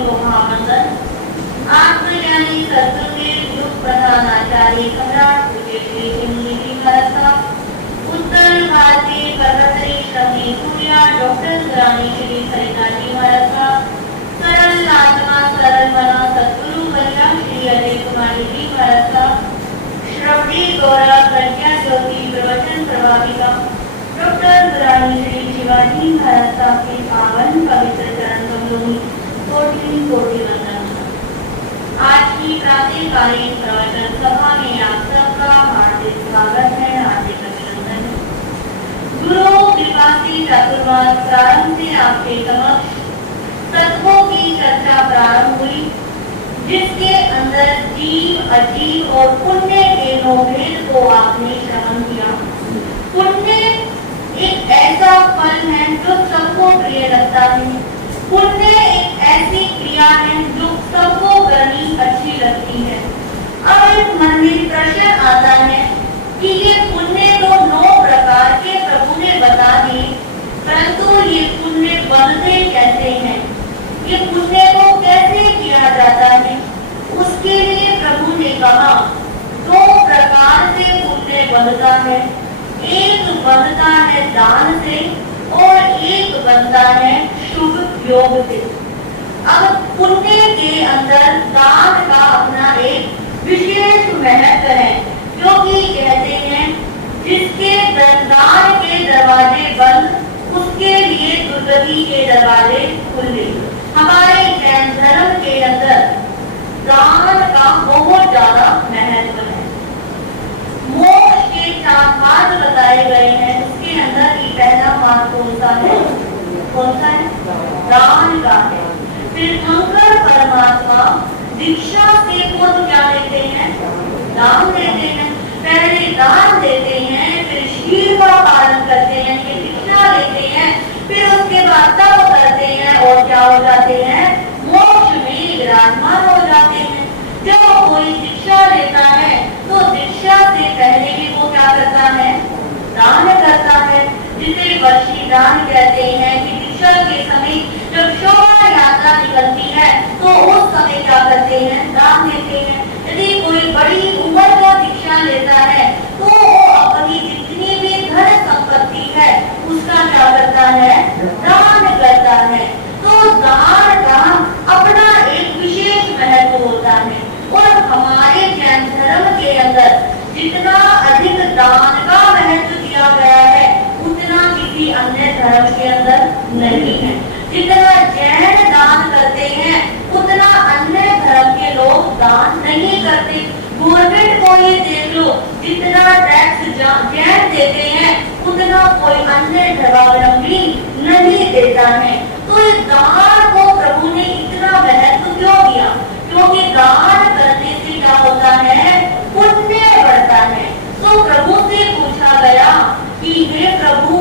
को महामंगल। आत्मज्ञानी सद्गुरुदेव युग प्रधानाचार्य सम्राट पूज्य श्री सिंहजी महाराज साहब, उत्तर भारतीय पर्वतरी श्रमी सूर्या डॉक्टर रानी श्री सरिता जी महाराज साहब, सरल आत्मा सरल मना सद्गुरु कन्या श्री अजय कुमारी जी महाराज साहब, श्रवणी गौरव प्रज्ञा ज्योति प्रवचन प्रभाविका डॉक्टर रानी श्री शिवाजी महाराज साहब के पावन पवित्र चरण कमलों में कोटि कोटि वंदन। आज की प्रातःकालीन प्रवचन सभा में आप सबका हार्दिक स्वागत है, हार्दिक अभिनंदन है। गुरु कृपा से चतुर्मास प्रारंभ से आपके समक्ष तत्वों की चर्चा प्रारंभ हुई, जिसके अंदर जीव अजीव और पुण्य के भेद को आपने श्रवण किया। पुण्य एक ऐसा फल है जो सबको प्रिय लगता है। पुण्य एक ऐसी क्रिया है जो सबको करनी अच्छी लगती है। अब इस मन में प्रश्न आता है कि ये पुण्य तो 9 प्रकार के प्रभु ने बता दिए, परंतु ये पुण्य बनते कैसे हैं? ये पुण्य को कैसे किया जाता है? उसके लिए प्रभु ने कहा 2 प्रकार से पुण्य बनता है। एक बनता है दान से और एक बनता है शुभ योग से। अब पुण्य के अंदर दान का अपना एक विशेष महत्व है, क्योंकि कहते हैं जिसके दान के दरवाजे बंद, उसके लिए दुर्गति के दरवाजे खुले। हमारे जैन धर्म के अंदर दान का बहुत ज्यादा महत्व है। मोक्ष के 4 मार्ग बताए गए हैं, उसके अंदर ही पहला मार्ग कौन सा है? दान का है। फिर शंकर परमात्मा दीक्षा से खुद क्या देते हैं? दान देते हैं। पहले दान देते हैं, फिर शील का पालन करते हैं, फिर दीक्षा लेते हैं, फिर उसके बाद तप करते हैं और क्या हो जाते हैं? मोक्ष में विराजमान हो जाते हैं। जब कोई दीक्षा लेता है तो दीक्षा से पहले भी वो क्या करता है? दान करता है, जिसे वर्षी दान कहते हैं। कि दीक्षा के समय जब शोभा यात्रा निकलती है तो उस समय क्या करते हैं? दान देते हैं। यदि कोई बड़ी उम्र का दीक्षा लेता है तो वो अपनी जितनी भी धन संपत्ति है उसका क्या करता है? दान करता है। तो दान का अपना एक विशेष महत्व होता है और हमारे जैन धर्म के अंदर जितना अधिक दान का महत्व दिया गया है उतना किसी अन्य धर्म के अंदर नहीं है। जितना जैन दान करते हैं उतना अन्य धर्म के लोग दान नहीं करते। गवर्नमेंट को ये देख लो, जितना टैक्स जैन देते हैं उतना कोई अन्य धर्मावलंबी नहीं देता है। तो इस दान को प्रभु ने इतना महत्व क्यों दिया? क्योंकि दान करने से क्या होता है? पुण्य बढ़ता है। तो प्रभु से पूछा गया कि हे प्रभु,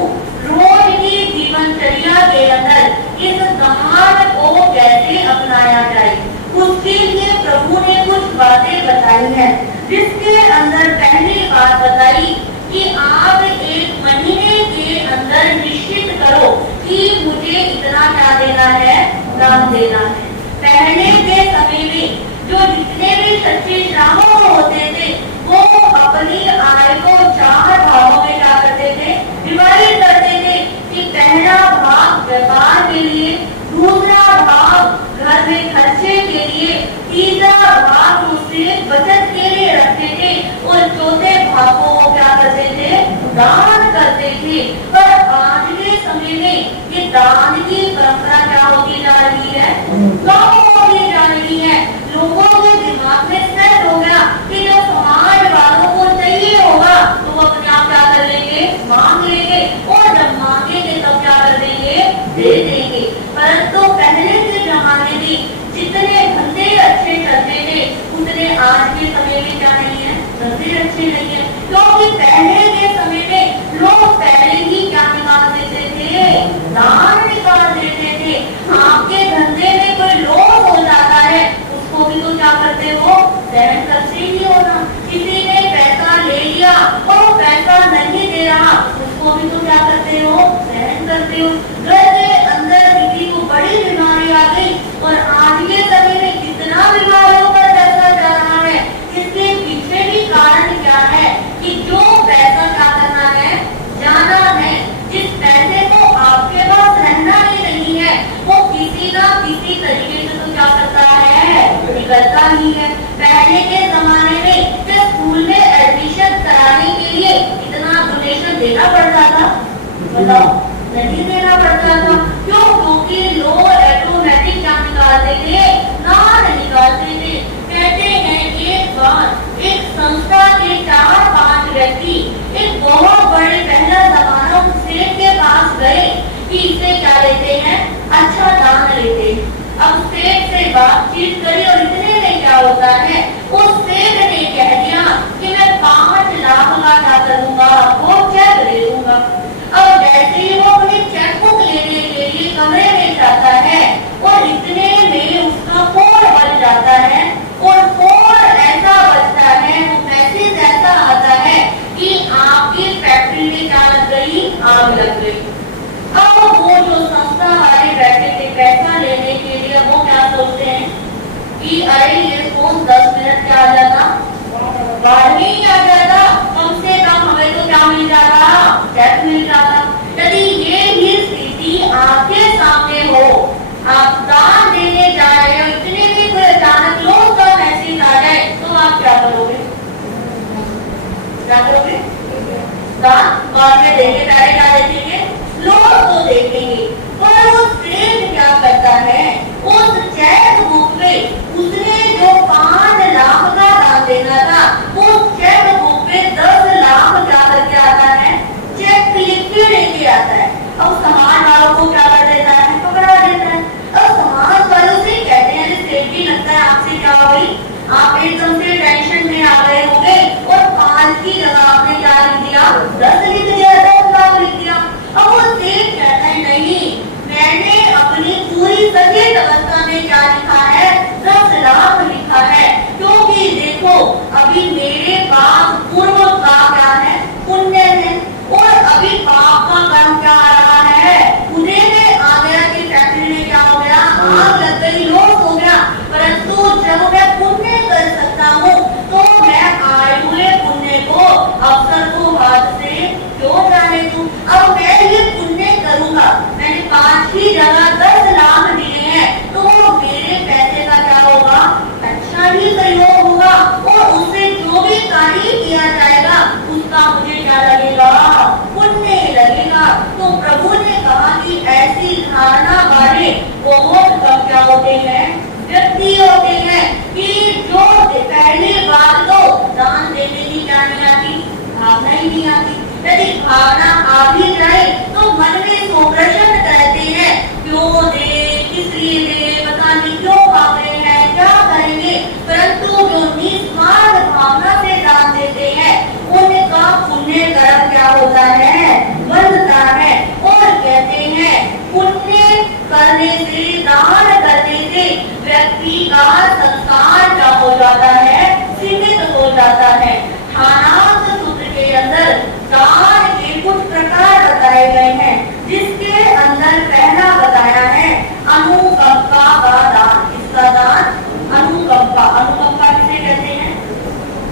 रोज की जीवनचर्या के अंदर इस दान को कैसे अपनाया जाए? उसके लिए प्रभु ने कुछ बातें बताई हैं, जिसके अंदर पहली बात बताई कि आप 1 महीने के अंदर निश्चित करो कि मुझे इतना क्या देना है? दान देना है। पहले के समय में जो जितने भी सच्चे श्रावक होते थे वो अपनी आय को 4 भागों में क्या करते थे? डिवाइड करते थे। कि पहला भाग व्यापार के लिए, दूसरा भाग घर में खर्चे के लिए, तीसरा भाग उससे बचत के लिए रखते थे और चौथे भाग को वो क्या करते थे? दान करते थे। पर आज के समय में ये दान की परंपरा क्या होती जा रही है? कम होती जा रही है। लोगों के दिमाग में सेट हो गया कि जो समाज वालों को चाहिए होगा तो वो अपने आप क्या कर लेंगे? मांग लेंगे, और जब मांगेंगे तब क्या कर देंगे? दे देंगे। परंतु पहले के जमाने में जितने धंधे अच्छे चलते थे उतने आज के समय में क्या नहीं है? धंधे अच्छे नहीं है। क्योंकि पहले के समय में लोग पहले ही क्या निकाल देते थे? दान निकाल देते थे। आपके धंधे में कोई लॉस हो जाता है उसको भी तो क्या करते हो? सहन करते ही हो ना। किसी ने पैसा ले लिया और वो पैसा नहीं दे रहा उसको भी तो क्या करते हो? सहन करते हो। घर के अंदर किसी को बड़ी बीमारी आ गई और आज के पहले के जमाने में क्या स्कूल में एडमिशन कराने के लिए इतना डोनेशन देना पड़ता था? बताओ, नहीं देना पड़ता था। क्यों? क्योंकि लोग ऑटोमेटिक क्या निकालते थे? नाम निकालते थे। कहते हैं एक बार एक संस्था के 4-5 व्यक्ति एक बहुत बड़े पहला जमाना सेठ के पास गए कि इससे क्या लेते हैं? अच्छा दान लेते हैं। अब सेठ से बातचीत करी और इतने में क्या होता है, उस सेठ ने कह दिया कि मैं 5 लाख का क्या करूंगा, वो चेक ले लूंगा। अब जैसे ही वो अपनी चेकबुक लेने के लिए कमरे में जाता है और इतने में उसका फोन बज जाता है और फोन ऐसा बजता है, वो मैसेज ऐसा आता है कि आपकी फैक्ट्री में क्या लग गई? आग लग गई। अब वो जो संस्था वाले बैठे थे पैसा लेने के लिए, वो क्या सोचते हैं कि अरे ये फोन 10 मिनट क्या आ जाता, बाद में ही आ जाता, कम से कम हमें तो क्या मिल जाता? चेक मिल जाता। यदि ये ही स्थिति आपके सामने हो, आप दान देने जा रहे हो, इतने भी कोई अचानक लोग का मैसेज आ जाए, तो आप क्या करोगे? क्या करोगे? दान बाद में देंगे, पहले क्या देखेंगे? लोग को देखेंगे। पर वो सेठ क्या करता है, उस चेक बुक में उसने जो 5 लाख का दान देना था, उस चेक बुक में 10 लाख क्या करके आता है? चेक लिख के लेके आता है। अब समाज वालों को क्या कर देता है? पकड़ा देता है। अब समाज वालों से कहते हैं सेठ जी लगता है आपसे क्या हुई, आप एकदम से टेंशन में आ गए होंगे और 5 की जगह आपने क्या लिख दिया? 10 लिख दिया, 10 लाख लिख दिया। अब वो सेठ कहता है नहीं, मैंने अपनी पूरी सचेत अवस्था में क्या लिखा है? 10 लाख लिखा है। क्योंकि देखो अभी मेरे पास पूर्व का क्या है? पुण्य है, और अभी पाप का कर्म क्या आ रहा है? उन्हें में आ गया कि फैक्ट्री में क्या हो गया? आग लग गई, लॉस हो गया। परंतु जब मैं पुण्य कर सकता हूँ तो मैं आए हुए पुण्य को, अवसर को हाथ से क्यों जाने दूं? अब मैं ये पुण्य करूंगा, मैंने 5 की जगह 10 लाख दिए हैं, तो वो मेरे पैसे का क्या होगा? अच्छा ही सहयोग होगा और उससे जो भी कार्य किया जाएगा उसका मुझे क्या लगेगा? पुण्य लगेगा। तो प्रभु ने कहा कि ऐसी धारणा वाले बहुत कम क्या होते हैं? व्यक्ति होते हैं कि जो पहली बार तो दान देने की क्या नहीं आती? भावना ही नहीं आती। यदि भावना आ भी जाए तो मन में सो प्रश्न कहते हैं, क्यों दे, किस लिए दे, पता नहीं क्यों भाग रहे हैं, क्या करेंगे। परंतु जो निस्वार्थ भावना से दान देते हैं उनका पुण्य कर्म क्या होता है? बनता है। और कहते हैं पुण्य करने से, दान करने से व्यक्ति का संस्कार क्या हो जाता है? सीमित हो जाता है। ठाणार्थ सूत्र के अंदर दान के कुछ प्रकार बताए गए हैं, जिसके अंदर पहला बताया है अनुकंपा का दान। इसका दान अनुकंपा। अनुकंपा किसे कहते हैं?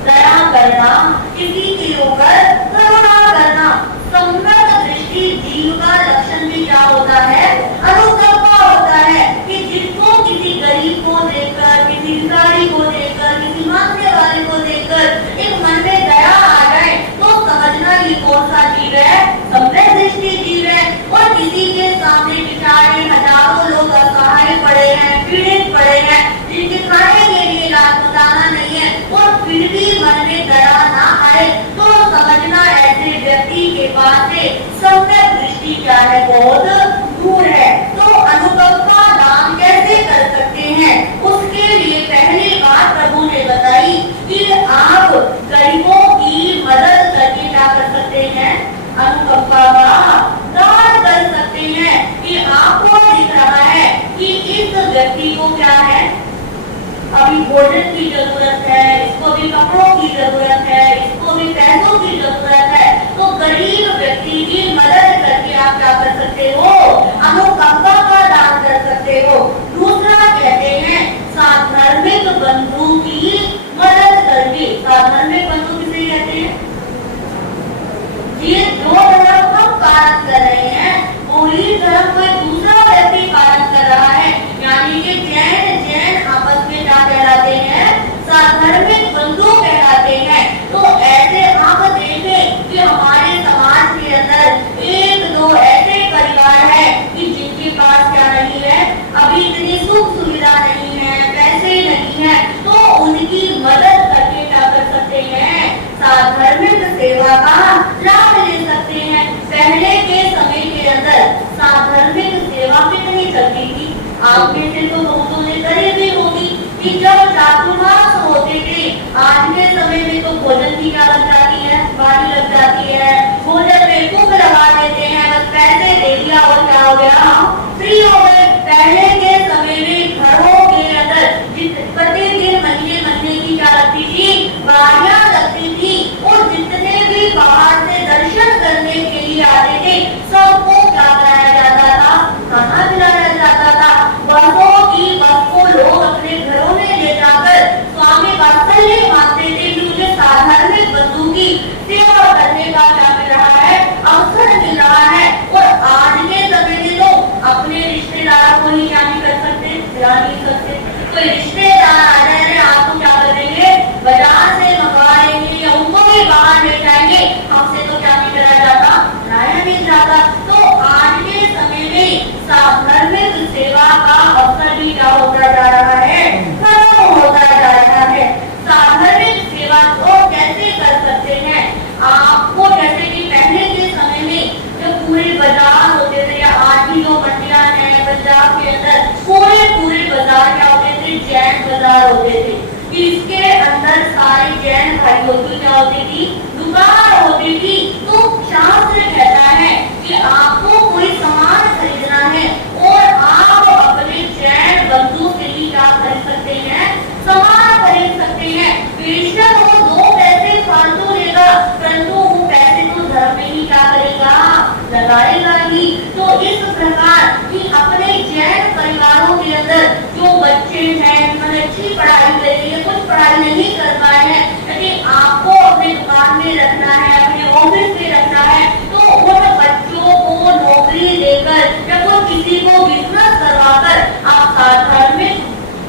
दया करना, किसी के ऊपर करुणा करना। सम्यक दृष्टि जीव का लक्षण भी क्या होता है? अनुकंपा होता है कि जिसको किसी गरीब को देखकर, किसी भिखारी को देखकर, किसी मांगने वाले को देखकर एक मन में दया आ जाए तो समझना ये कौन सा जीव है? सम्यक दृष्टि जीव है। और किसी के सामने बेचारे हजारों लोग असहाय पड़े हैं, पीड़ित पड़े हैं, जिनके खाने के लिए दाना नहीं है, और फिर भी मन में दया ना आए तो समझना ऐसे व्यक्ति के पास से सम्यक दृष्टि क्या है? बहुत दूर है। तो अनुकंपा दान कैसे कर सकते हैं? उसके लिए पहली बात प्रभु ने बताई कि आप गरीबों की मदद करके क्या कर सकते हैं? अनुकंपा का दान कर सकते हैं। कि आपको दिख रहा है कि इस व्यक्ति को क्या है? अभी भोजन की जरूरत है, इसको भी कपड़ों की जरूरत है, इसको भी पैसों की जरूरत है, तो गरीब व्यक्ति की मदद करके आप क्या कर सकते हो? अनुकंपा का दान कर सकते हो। दूसरा कहते हैं साधर्मिक बंधु की मदद करके। साधर्मिक बंधु किसे कहते हैं? ये जो धर्म हम पालन कर रहे हैं वही धर्म कोई दूसरा व्यक्ति पालन कर रहा है, यानी कि जैन आपस में क्या कहलाते हैं? साधर्मिक सकती थी। आप में से तो बहुतों ने करी भी होगी कि जब चातुर्मास होते थे, आज के समय में तो भोजन की क्या लग जाती है, बारी लग जाती है, भोजन में कुक लगा देते हैं, बस पैसे दे दिया और क्या हो गया, फ्री हो गए। पहले के समय में घरों के अंदर प्रतिदिन महीने महीने की क्या लगती थी, बारियां लगती थी, और जितने भी बाहर से दर्शन करने के लिए आते थे सबको क्या कराया जाता था, खाना खिलाया जाता था। बसों की बस को लोग अपने घरों में ले जाकर स्वामी वात्सल्य मानते थे कि मुझे साधारण बंधु की सेवा करने का क्या मिल रहा है, अवसर मिल रहा है। और आज के समय में तो अपने रिश्तेदारों को ही क्या नहीं कर सकते, खिला नहीं सकते। कोई रिश्तेदार आ रहे हैं, आपको क्या करेंगे, बाजार से मंगवा लेंगे या उनको भी बाहर ले जाएंगे, हमसे तो क्या नहीं करा जाता, लाया नहीं जाता। तो आज के समय में साधर्मिक सेवा का अवसर भी क्या होता जा रहा है, खत्म होता जा रहा है। साधर्मिक सेवा को कैसे कर सकते हैं, आपको जैसे कि पहले के समय में जब पूरे बाजार होते थे, या आज भी जो मंडियां हैं पंजाब के अंदर, पूरे बाजार क्या होते थे, जैन बाजार होते थे। इसके अंदर सारे जैन भाइयों की क्या होती थी, दुकान होती थी। तो शास्त्र कहता है कि आपको कोई सामान खरीदना है और आप अपने जैन बंधु से ही क्या खरीद सकते हैं, सामान खरीद सकते हैं। बेशक वो 2 पैसे फालतू लेगा, परंतु वो पैसे तो धर्म में ही क्या करेगा, लगाएगा ही। तो इस प्रकार कि अपने जैन परिवारों के अंदर जो बच्चे हैं जिन्होंने अच्छी पढ़ाई करी है, कुछ पढ़ाई नहीं कर पाए हैं, लेकिन आपको अपने दुकान में रखना है, अपने ऑफिस में रखना है, तो उन बच्चों को नौकरी देकर या कोई किसी को बिजनेस करवाकर आप साधारण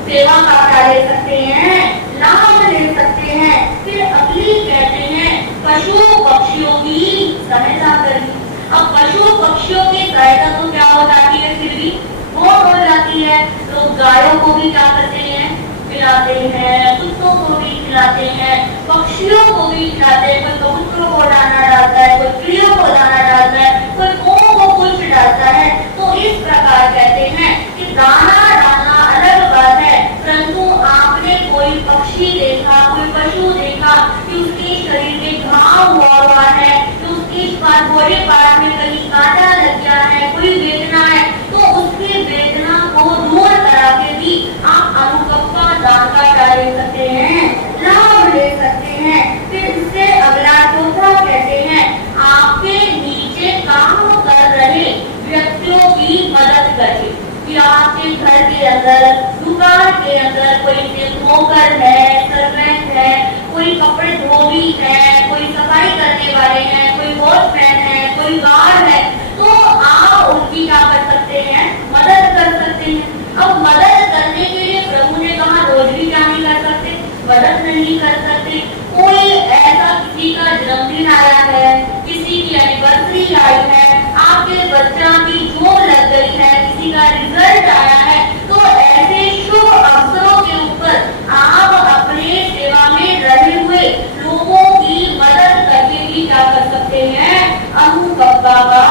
सेवा का क्या ले सकते हैं, लाभ ले सकते हैं। फिर अगली कहते हैं पशु पक्षियों की सहायता करें। अब पशु पक्षियों की सहायता तो क्या हो जाती है, फिर भी बहुत हो जाती है। तो गायों को भी क्या करते हैं, खिलाते हैं, कुत्तों को भी खिलाते हैं, पक्षियों को भी खिलाते हैं। कोई कबूतरों को दाना डालता है, कोई चिड़ियों को दाना डालता है, कोई कौओं को कुछ डालता है। तो इस प्रकार कहते हैं कि दाना डालना अलग बात है, परंतु आपने कोई पक्षी देखा, कोई पशु देखा कि उसके शरीर में घाव हुआ है, कि उसकी बॉडी पार्ट में कहीं कांटा लग गया है, कोई वेदना है, तो उसकी वेदना को दूर करा के भी आप अनुकंपा दान का क्या ले सकते हैं, लाभ ले सकते हैं। फिर इससे अगला चौथा कहते हैं आपके नीचे काम कर रहे व्यक्तियों की मदद करें। कि आपके घर के अंदर, दुकान के अंदर कोई नौकर है, सर्वेंट है, कोई कपड़े धोबी है, कोई सफाई करने वाले हैं, कोई वॉचमैन है, कोई गार्ड है, तो आप उनकी क्या कर सकते हैं, मदद कर सकते हैं। अब मदद करने के लिए प्रभु ने कहा रोज भी क्या नहीं कर सकते, मदद नहीं कर सकते। कोई ऐसा किसी का जन्मदिन आया है, किसी की एनिवर्सरी आई है, आपके बच्चा की जॉब लग गई है, किसी का रिजल्ट आया है, तो ऐसे शुभ अवसरों के ऊपर आप अपने सेवा में रहे हुए लोगों की मदद करके भी क्या कर सकते हैं, अनुकंपा का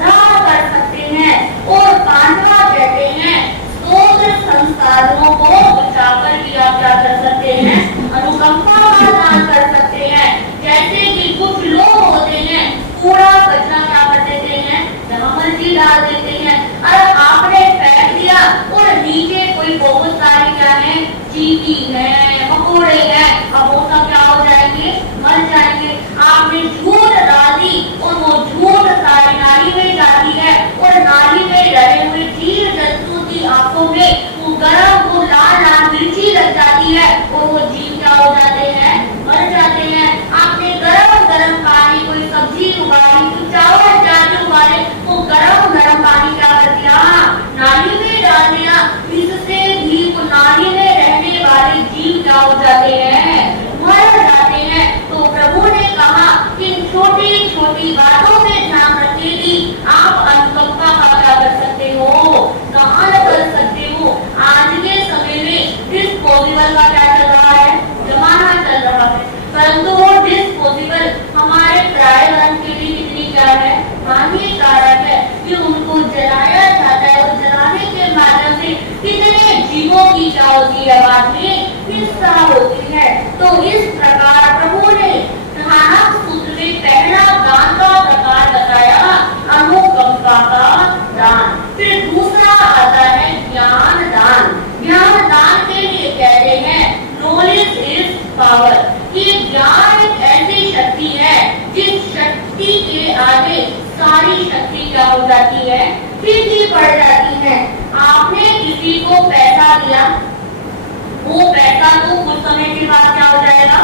दान कर सकते हैं। और 5वां कहते हैं स्तोत्र संसाधनों को बचाकर भी आप क्या कर सकते हैं, अनुकंपा का दान कर सकते हैं। जैसे कि कुछ लोग होते हैं कूड़ा कचरा क्या कर देते हैं, जहाँ मर्जी डाल देते हैं, और आपने फेंक दिया और नीचे कोई बहुत सारी क्या है, चींटी है, मकोड़े हैं, अब वो सब क्या हो जाएंगे, मर जाएंगे। आपने झूठ डाल दी और वो झूठ सारी नाली में जाती है, और नाली में रहे हुए जीव जंतु की आंखों में वो गरम, वो लाल लाल मिर्ची लग जाती है, और वो जीव क्या हो जाते हैं, मर जाते हैं। आपने गरम गरम पानी, कोई सब्जी उगाई, कोई चावल जाके उगाए, वो गरम गरम पानी क्या कर दिया, नाली में डाल दिया, इससे भी वो नाली में रहने वाले जीव क्या हो जाते हैं, मर जाते हैं। तो प्रभु ने कहा कि छोटी छोटी बातों पे ध्यान रखने की आप अनुकंपा का क्या कर सकते हो, दान कर सकते हो। आज के समय में डिस्पोजेबल का क्या चल रहा है, जमाना चल रहा है, परंतु वो डिस्पोजेबल हमारे पर्यावरण के लिए कितनी क्या है, हानिकारक है कि उनको जलाया जाता है, और जलाने के तो इस प्रकार प्रभु ने ध्यानक सूत्र में पहला दान का प्रकार बताया अनुकंपा का दान। फिर दूसरा आता है ज्ञान दान। ज्ञान दान के लिए कहते हैं नॉलेज इज पावर। ये ज्ञान एक ऐसी शक्ति है जिस शक्ति के आगे सारी शक्ति क्या हो जाती है, फीकी पड़ जाती है। आपने किसी को पैसा दिया, वो पैसा तो कुछ समय के बाद क्या हो जाएगा,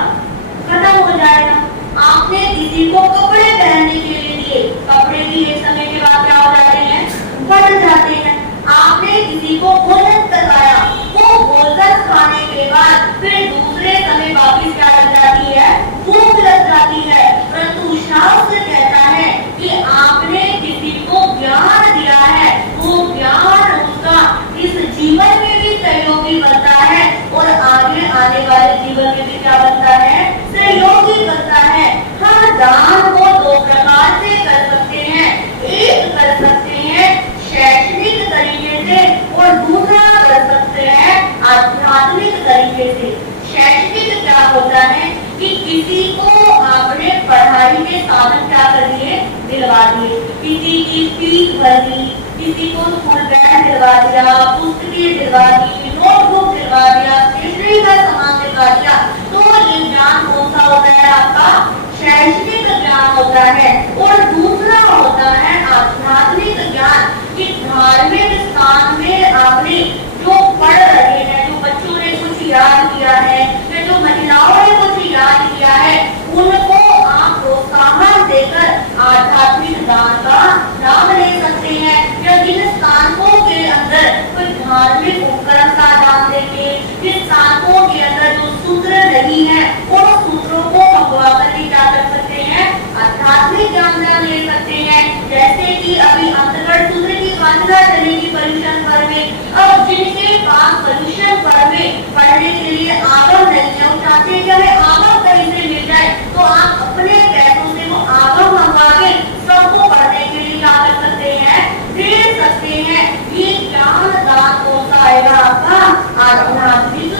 खत्म हो जाएगा। आपने किसी को कपड़े पहनने के लिए दिए, कपड़े भी एक समय के बाद क्या हो जाते हैं, फट जाते हैं। आपने किसी को भोजन करवाया, वो भोजन खाने के बाद फिर दूसरे समय वापिस क्या लग जाती है, भूख लग जाती है। परंतु शास्त्र कहता है कि आपने किसी को ज्ञान दिया है, वो ज्ञान उसका इस जीवन में भी सहयोगी बनता है और आगे आने वाले जीवन में भी क्या बनता है, सहयोगी बनता है। हम दान को दो प्रकार से कर सकते हैं। एक कर सकते हैं शैक्षणिक तरीके से और दूसरा कर सकते हैं आध्यात्मिक तरीके से। शैक्षणिक क्या होता है कि किसी को आपने पढ़ाई के साधन क्या कर दिए, दिलवा दिए, किसी की फीस भर दी, किसी को स्कूल बैग दिलवा दिया, पुस्तकें दिलवा दी, नोटबुक दिलवा दिया, स्टेशनरी का सामान दिलवा दिया। तो ये ज्ञान कौन सा होता है, आपका शैक्षणिक ज्ञान होता है। और दूसरा होता है आध्यात्मिक ज्ञान कि धार्मिक स्थान में आपने जो पढ़ रहे हैं, जो बच्चों ने कुछ याद किया है या जो महिलाओं ने कुछ याद किया है, उनको आप प्रोत्साहन देकर आध्यात्मिक दान का लाभ ले सकते हैं। या जिन स्थानों के अंदर कोई धार्मिक उपकरण का दान देंगे, जिन स्थानों के अंदर जो सूत्र नहीं है, उन सूत्रों को मंगवा कर क्या कर सकते हैं, आध्यात्मिक ज्ञान ले सकते हैं। जैसे कि अभी अंतर्गत सूत्र की वाचना चलेगी पर्यूषण पर्व में। अब जिनके पास पर्यूषण पर्व में पढ़ने के लिए आगम नहीं है, वो चाहते हैं कि हमें आगम कहीं से मिल जाए, तो आप अपने पैसों से वो आगम मंगवा के सबको पढ़ने के लिए क्या कर सकते हैं, दे सकते हैं। ये ज्ञान दान कौन सा आएगा, आपका आध्यात्मिक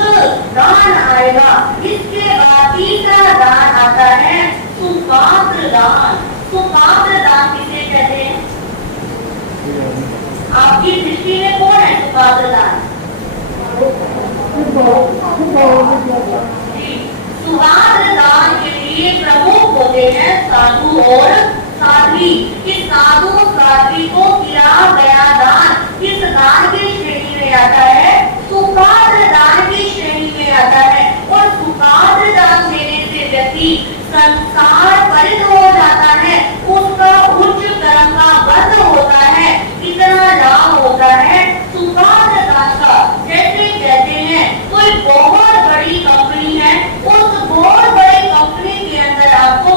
दान आएगा। इसके बाद तीसरा दान आता है सुपात्र दान। सुपात्र दान किसे कहते हैं, आपकी दृष्टि में कौन है सुपात्र दान? सुपात्र दान के लिए प्रमुख होते हैं साधु और साध्वी। इस साधु साध्वी को किया गया दान इस दान की श्रेणी में आता है, सुपात्र दान की श्रेणी में आता है। और सुपात्र दान देने से व्यक्ति संसार परित हो जाता है, उसका उच्च कर्म का बंध होता है, इतना लाभ होता है सुपात्र दान का। जैसे कहते हैं कोई बहुत बड़ी कंपनी है, उस बहुत बड़ी कंपनी के अंदर आपको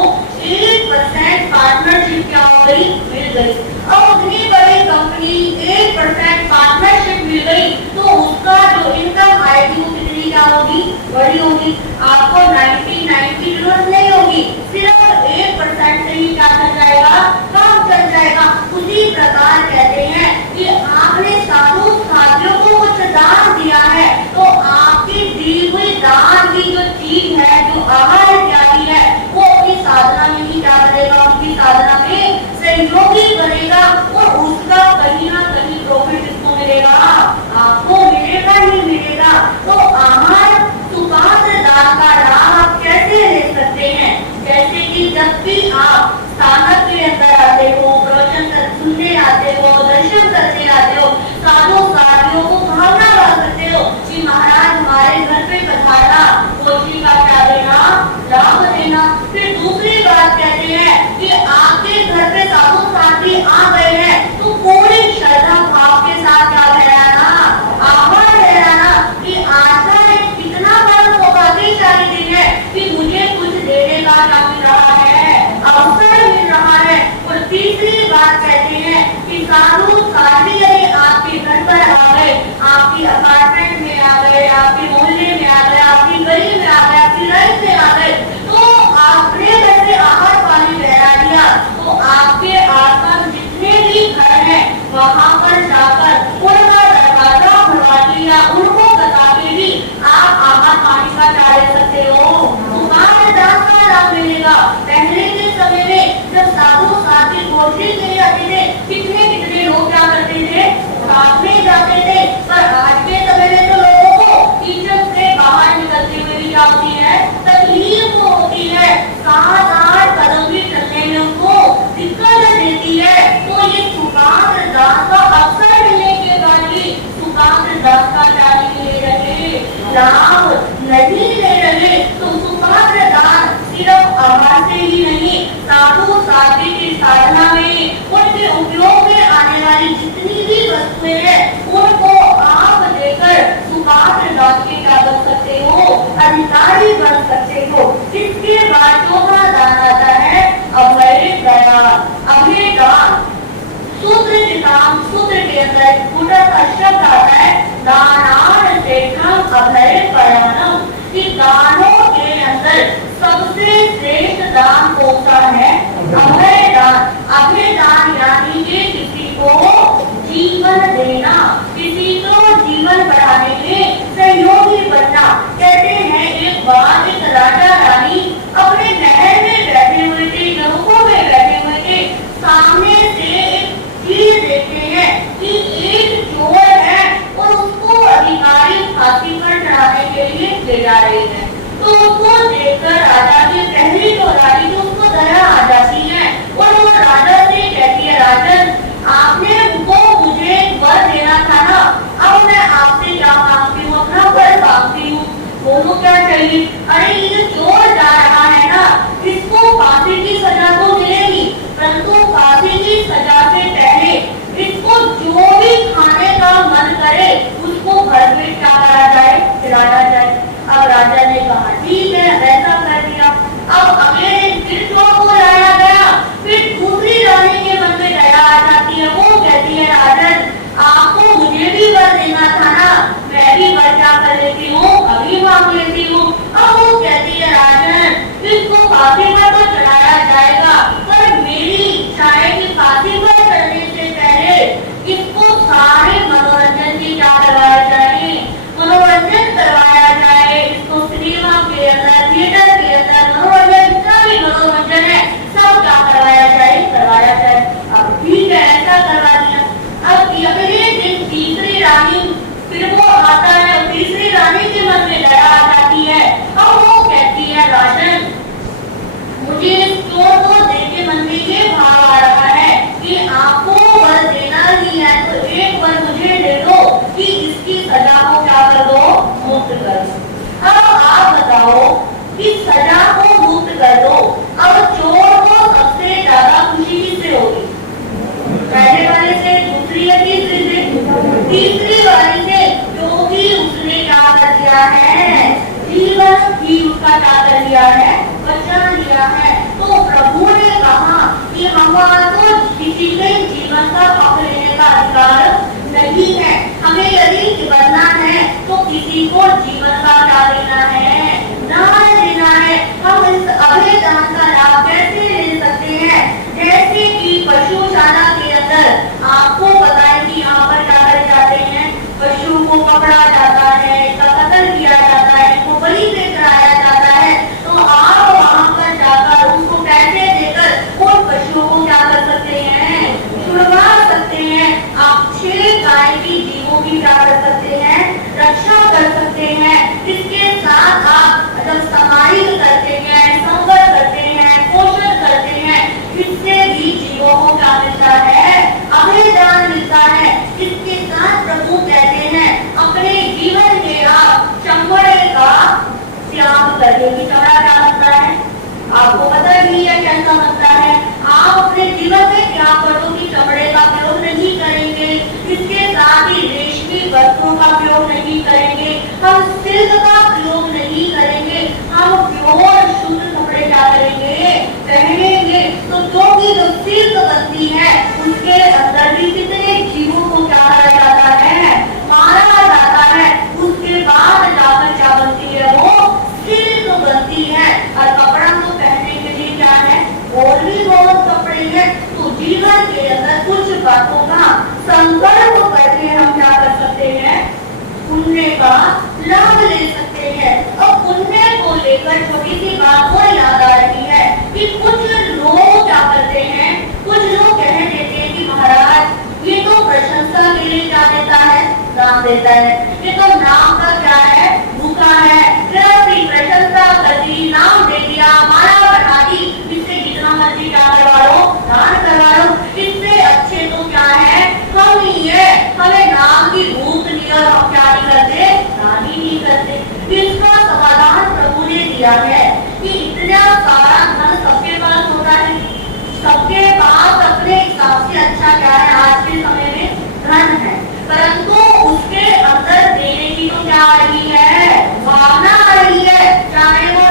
1% पार्टनरशिप क्या हो गई, मिल गई। अब उतनी बड़ी कंपनी 1% पार्टनरशिप मिल गई तो उसका जो इनकम आएगी वो कितनी क्या होगी, बड़ी होगी। आपको 90 की जरूरत नहीं होगी, सिर्फ 1% से ही क्या चल जाएगा, काम चल जाएगा। उसी प्रकार कहते हैं कि आपने साधु साधियों को कुछ दान दिया है तो आपकी दी हुई दान की जो चीज है, जो आहार इत्यादि है, वो अपनी साधना में ही क्या करेगा, उनकी साधना में सहयोगी बनेगा और उसका कहीं ना कहीं प्रॉफिट किसको मिलेगा, आपको मिलेगा ही मिलेगा। तो आहार सुपात्र दान का लाभ आप कैसे ले सकते हैं? जैसे कि जब भी आप स्थानक के अंदर आते हो, प्रवचन सुनने आते हो, दर्शन करने आते हो, साधु साधियों को भावना ला सकते हो कि महाराज हमारे घर पे पधारना, कोठी का क्या देना, लाभ देना। फिर दूसरी बात कहते हैं कि आपके घर पे साधु साथी आ गए हैं तो पूरी श्रद्धा भाव के साथ क्या ठहराना, आभार ठहराना कि आज का एक कितना बड़ा सौभाग्यशाली दिन है कि मुझे कुछ देने का क्या मिल रहा है, अवसर मिल रहा है। और तीसरी बात कहते हैं कि साधु साथी यदि आपके घर पर आ गए, आपकी अपार्टमेंट में आ गए, आपके मोहल्ले में आ गए, आपकी गली में आ गए, आपकी लाइफ में आ गए, तो आपने जैसे आहार पानी बहरा दिया तो आपके आसपास जितने भी घर हैं वहां पर जाकर उनका दरवाजा भरवा दिया, उनको बता के भी आप आहार पानी का क्या ले सकते हो, बन सकते हो। इसके बाद चौथा दान आता है अभय दयाल, अभय दान। सूत्र के अंदर पूरा शब्द आता है दानान श्रेष्ठम अभय परायणम, कि दानों के अंदर सबसे श्रेष्ठ दान कौन सा है? अभय दान। अभय दान यानी कि किसी को जीवन देना, किसी को जीवन बढ़ाने में सहयोगी बनना। कहते हैं एक बार एक राजा रानी अपने महल में बैठे हुए थे, नौकों में बैठे हुए थे, सामने से एक चीज देखते हैं कि एक चोर है और उसको अधिकारी फांसी पर चढ़ाने के लिए ले जा रहे हैं। तो उसको देखकर राजा की पहली तो रानी तो उसको दया आ जाती है और वो राजा से कहती है, राजन आपने वो मुझे वर देना था ना, अब मैं आपसे क्या मांगती हूँ? अपना वर मांगती हूँ, बोलो क्या चाहिए? अरे ये चोर जा रहा है ना, इसको फांसी की सजा तो मिलेगी, परंतु फांसी की सजा से पहले इसको जो भी खाने का मन करे उसको घर में क्या करा जाए? खिलाया जाए। अब राजा ने कहा ठीक है, ऐसा कर दिया। अब अगले दिन फिर चोर को लाया गया, फिर दूसरी रानी के मन में दया आ जाती है, वो कहती है राजन आपको मुझे भी वर देना था ना, मैं भी वर क्या कर लेती हूँ, अभी मांग लेती हूँ। अब वो कहती है राजन इसको फांसी पर तो चढ़ाया जाएगा, पर मेरी इच्छा है कि फांसी पर चढ़ने से पहले इसको सारे मनोरंजन की क्या करवाया जाए? मनोरंजन करवाया जाए। इसको सिनेमा के अंदर, थिएटर के अंदर मनोरंजन, जितना भी मनोरंजन है सब क्या करवाया जाए? करवाया जाए। अब ठीक है, ऐसा करवा दिया। अब अगले दिन तीसरी रानी फिर वो आता है, तीसरी रानी के मन में दया आ जाती है। अब वो कहती है राजन मुझे इस चोर को देख के मन में ये भाव आ रहा है कि आपको वर देना ही है तो एक वर मुझे दे दो कि इसकी सजा को क्या कर दो? मुक्त कर दो। अब आप बताओ कि सजा को मुक्त कर दो, अब चोर को सबसे ज्यादा खुशी किससे होगी? पहले वाले से, दूसरी या तीसरी से? तीसरी वाली से, क्योंकि उसने क्या कर दिया है? जीवन ही उसका क्या कर लिया है? बचा लिया है। तो प्रभु ने कहा कि हमारा तो किसी के जीवन का हक लेने का अधिकार नहीं है, हमें यदि बनना है तो किसी को जीवन का क्या देना है? दान देना है। हम इस अभय दान का लाभ कैसे ले सकते हैं? जैसे कि पशुशाला के अंदर आपको पता है कि यहाँ पर क्या करे जाते हैं? पशु को पकड़ा जाता है, इसका कत्ल किया जाता है, इसको बलि पे चढ़ाया जाता है। तो आप वहाँ पर जाकर उसको पैसे देकर उन पशुओं को क्या कर सकते हैं? छुड़वा सकते हैं। आप 6 गाय की जीवों की क्या कर सकते हैं? रक्षा कर सकते हैं। इसके साथ आप जब समाहित करते हैं, संवर करते हैं, पोषण करते हैं, इससे भी जीवों को क्या मिलता है? अभय दान मिलता है। इसके साथ प्रभु कहते हैं अपने जीवन में आप चमड़े का त्याग करिए। कि चमड़ा क्या बनता है? आपको पता ही है कैसा बनता है। आप अपने जीवन में क्या करो कि चमड़े का प्रयोग नहीं करेंगे, इसके साथ ही रेशमी वस्त्रों का प्रयोग नहीं करेंगे, हम सिल्क का प्रयोग नहीं करेंगे, हम प्योर शुद्ध कपड़े क्या करेंगे? पहनेंगे। तो जो सिल्क बनती है उसके अंदर भी कितने जीवों को क्या करा जाता है? मारा जाता है। उसके बाद जाकर क्या बनती है? वो सिल्क बनती है। और कपड़ा तो पहनने के लिए क्या है? और भी बहुत कपड़े हैं। तो जीवन के अंदर कुछ बातों का संकल्प करके हम क्या कर सकते हैं? पुण्य का लाभ ले सकते हैं। और पुण्य को लेकर छोटी सी बात और याद आ रही है कि कुछ लोग क्या करते हैं? कुछ लोग कह देते हैं कि महाराज ये तो प्रशंसा के लिए क्या देता है? नाम देता है। ये तो नाम का क्या है? भूखा है। प्रशंसा कर दी, नाम दे दिया, माला बना दी, इससे जितना मर्जी क्या करवा लो? दान करवा लो। इससे अच्छे तो क्या है? हम ही है। हमें नाम की भूख नहीं और हम क्या नहीं करते? दान ही नहीं करते। इसका समाधान प्रभु ने दिया है कि इतना सारा धन सबके पास होता है, सबके पास अपने हिसाब से अच्छा क्या है? आज के समय में धन है, परंतु उसके अंदर देने की तो क्या आ रही है? भावना आ रही है। चाहे वो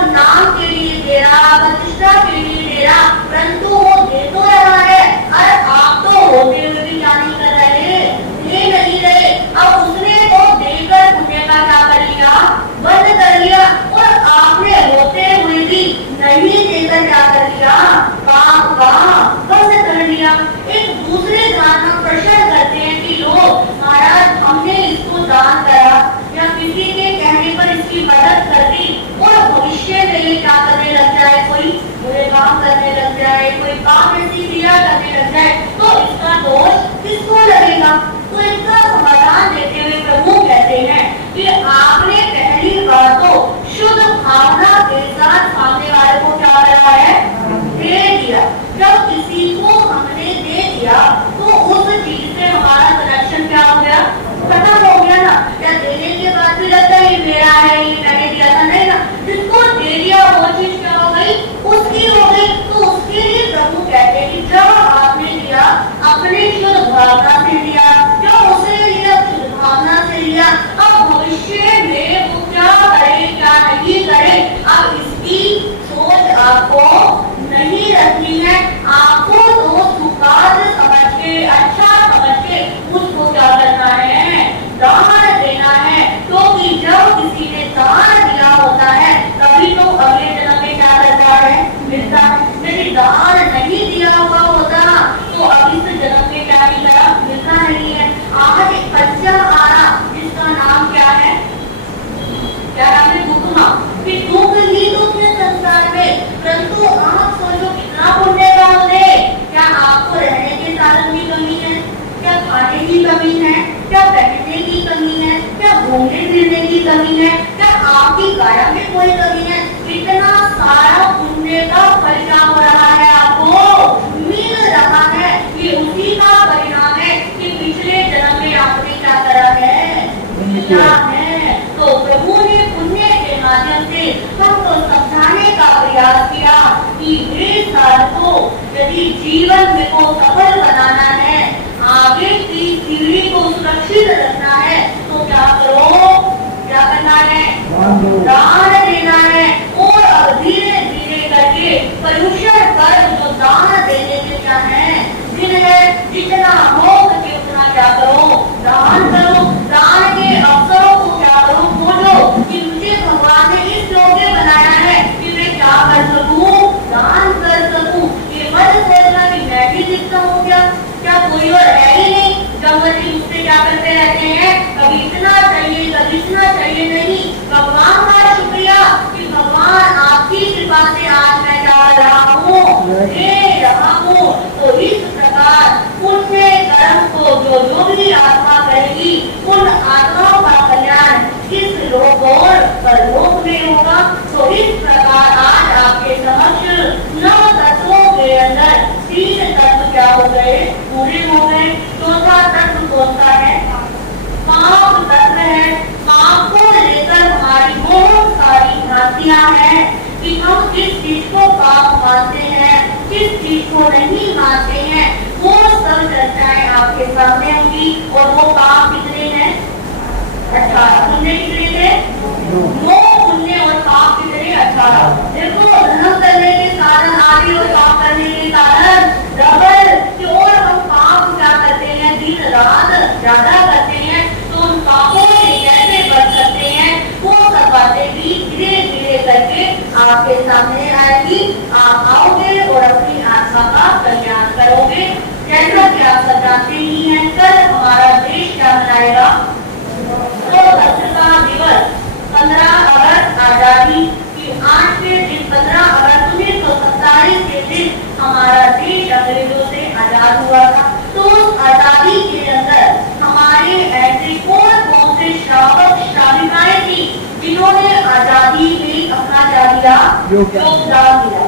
कभी कभी है, इतना सारा पुण्य का फल क्या हो रहा है, आपको मिल रहा है। ये उसी का परिणाम है कि पिछले जन्म में आपने क्या करा है, किया है। तो प्रभु ने पुण्य के माध्यम से हमको समझाने का प्रयास किया कि हे साधको, यदि जीवन में को सफल बनाना है, आगे की सीढ़ी को सुरक्षित रखना है, तो क्या करो, क्या करना है, दान देना है। और अब धीरे धीरे करके पर्युषण कर्म जो दान देने के क्या है, दिन है, जितना हो सके उतना क्या करो, दान करो। दान के अवसरों को क्या करो, खोजो कि मुझे भगवान ने इस योग्य बनाया है कि मैं क्या कर सकूं, दान कर सकूं। ये मत सोचना कि मैं भी दिखता हूँ क्या कोई और है ही नहीं। गंगवती मुझसे क्या करते रहते हैं, कभी इतना चाहिए कभी इतना चाहिए, नहीं। भगवान का शुक्रिया कि भगवान आपकी कृपा से आज मैं जा रहा हूँ, दे रहा हूँ। तो इस प्रकार पुण्य कर्म को जो भी आत्मा करेगी, उन आत्माओं का कल्याण इस लोक और परलोक में होगा। तो इस प्रकार आज आपके समक्ष 9 तत्वों के अंदर 3 तत्व क्या हो गए, पूरे हो गए। चौथा तत्व कौन सा है, काम तत्व है। काम को लेकर हमारी बहुत सारी भ्रांतियां हैं कि हम किस चीज को काम मानते हैं, किस चीज को नहीं मानते हैं। वो सब चर्चाएं आपके सामने होंगी। और वो काम कितने हैं, 18। पुण्य कितने थे, 9 पुण्य और काम कितने, 18। देखो धर्म करने के साधन आदि और काम करने के साधन डबल। और हम काम क्या करते हैं, दिन रात ज्यादा करते हैं। तो उन कामों से कैसे बच सकते हैं, वो सब बातें भी धीरे धीरे करके आपके सामने आएगी। आप आओगे और अपनी आत्मा का कल्याण करोगे। जैसा कि आप सब जानते ही हैं, कल हमारा देश क्या मनाएगा, स्वतंत्रता दिवस 15 अगस्त, आजादी की 8वें दिन 15 अगस्त 1947 के दिन हमारा देश अंग्रेजों से आजाद हुआ था। तो उस आजादी के अंदर हमारे ऐसे कौन से श्रावक श्राविकाएं थी जिन्होंने आजादी में अपना क्या दिया, योगदान दिया।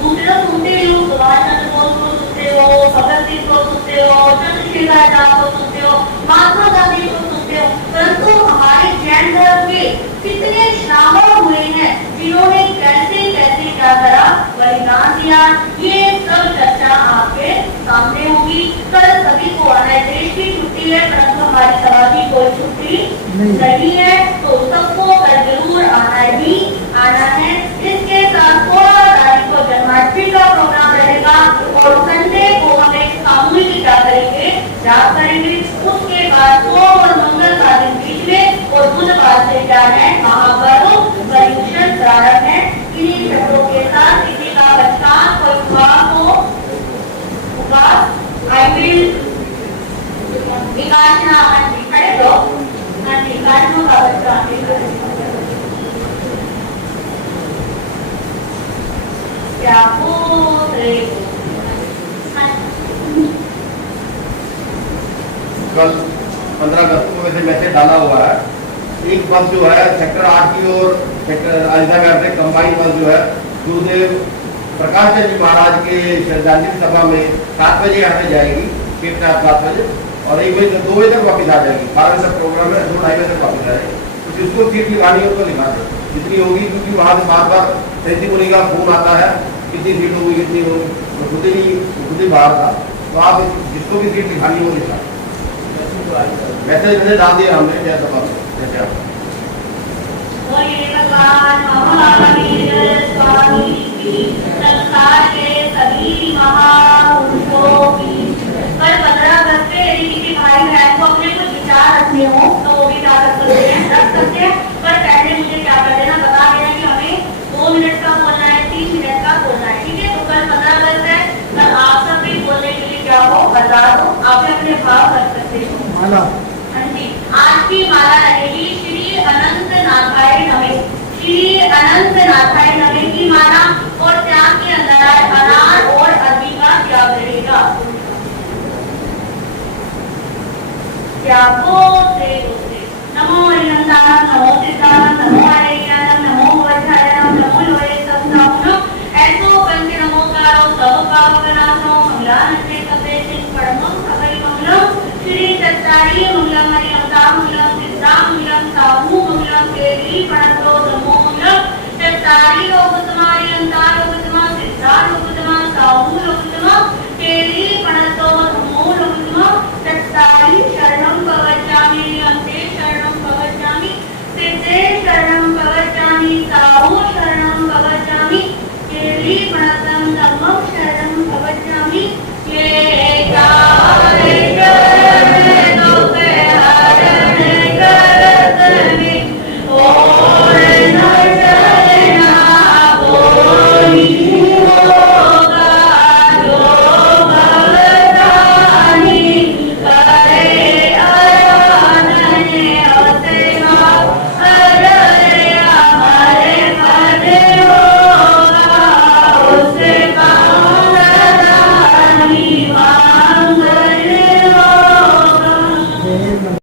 दूसरे सुनते हो, सुभाष चंद्र बोस को सुनते हो, भगत सिंह को सुनते हो, चंद्रशेखर आजाद को सुनते हो, महात्मा गांधी को सुनते हो, परंतु हमारे जैन धर्म के कितने श्रावक हुए हैं जिन्होंने कैसे कैसे क्या करा, बलिदान दिया। ये सब चर्चा आपके सामने होगी। कल सभी को आना है, देश की छुट्टी है परंतु हमारी सभा की कोई छुट्टी नहीं है। तो सबको कल जरूर आना है। इसके साथ 16 तारीख को जन्माष्टमी का प्रोग्राम रहेगा और संडे को हम एक सामूहिक क्या करेंगे, जाप करेंगे। उसके बाद सोम और मंगल का दिन बीच में और बुधवार से क्या है, महापर्व पर्युषण प्रारंभ है। इन्हीं शब्दों के साथ किसी का बच्चा कोई उपवास हो, उपवास विकासना खड़े हो, विकासनों का बच्चा क्या बोल रहे हो। कल 15 अगस्त को वैसे मैसेज डाला हुआ है। एक बस जो है सेक्टर 8 की और सेक्टर अयोध्या से कंबाइन बस जो है गुरुदेव प्रकाश चंद जी महाराज के श्रद्धांजलि सभा में 7 बजे यहाँ से जाएगी, 7 बजे, और 1 बजे 2 बजे तक वापस आ जाएगी। 12 बजे तक प्रोग्राम है, 2-2:30 बजे तक वापस आएगी। तो जिसको सीट लिखानी हो तो लिखा दे जितनी होगी, क्योंकि वहाँ से बार सैंती मुनि का फोन आता है कितनी सीट होगी कितनी होगी, तो खुद ही बाहर था। तो आप जिसको भी सीट लिखानी हो लिखा, मैसेज डाल दिया हमने जैसा जैसे आप संसार के सभी महापुरुषों की पर 15 अगस्त पे यदि किसी भाई बहन को अपने कुछ विचार रखने हो तो वो भी क्या रख सकते हैं। पर पहले मुझे क्या कर देना, बता देना कि हमें 2 मिनट का बोलना है, 3 मिनट का बोलना है, ठीक है। तो कल 15 अगस्त है, कल आप सब भी बोलने के लिए क्या हो बता दो, आप अपने भाव रख सकते हो। हाँ जी, आज की माला रहेगी श्री अनंत नाथाय नमः, श्री अनंत नाथाय नमः की माला। और त्याग के अंदर अनार और अरबी का त्याग रहेगा। त्यागो से नमो हरिनंदन, नमो सिद्धानंद, नमो हरे ज्ञानम, नमो वज्राय साहू शरणं गच्छामि केली म्हणत